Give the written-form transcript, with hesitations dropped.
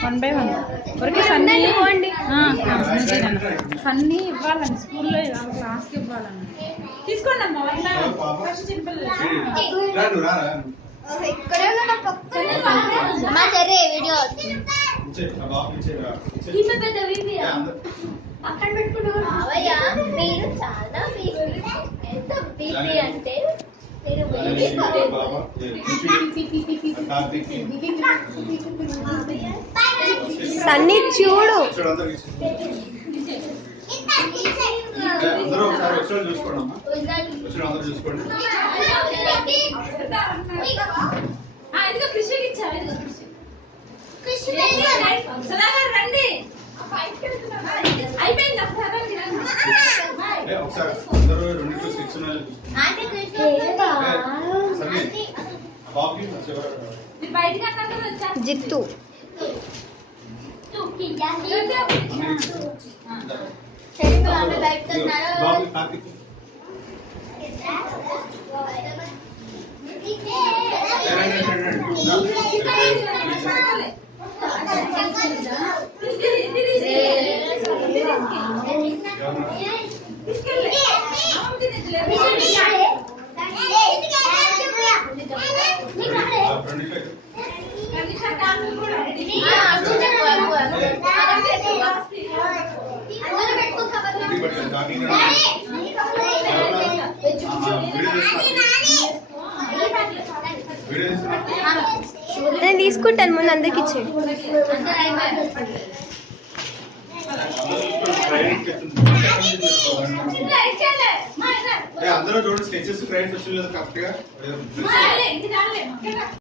One by one ఊరికే సన్నీ ఇవ్వాలండి స్కూల్లో క్లాస్కి ఇవ్వాలండి. తీసుకోండి అమ్మా సింపుల్. పక్కన పెట్టుకున్నావయ్యా మీరు చాలా ఎంత బిజీ అంటే మీరు సన్నీ చూడు జిత్తు నేను తీసుకుంటాను ముందు అందరికి ఇచ్చేది. అందరూ చూడండి స్కెచెస్ క్రైమ్ కరెక్ట్ గా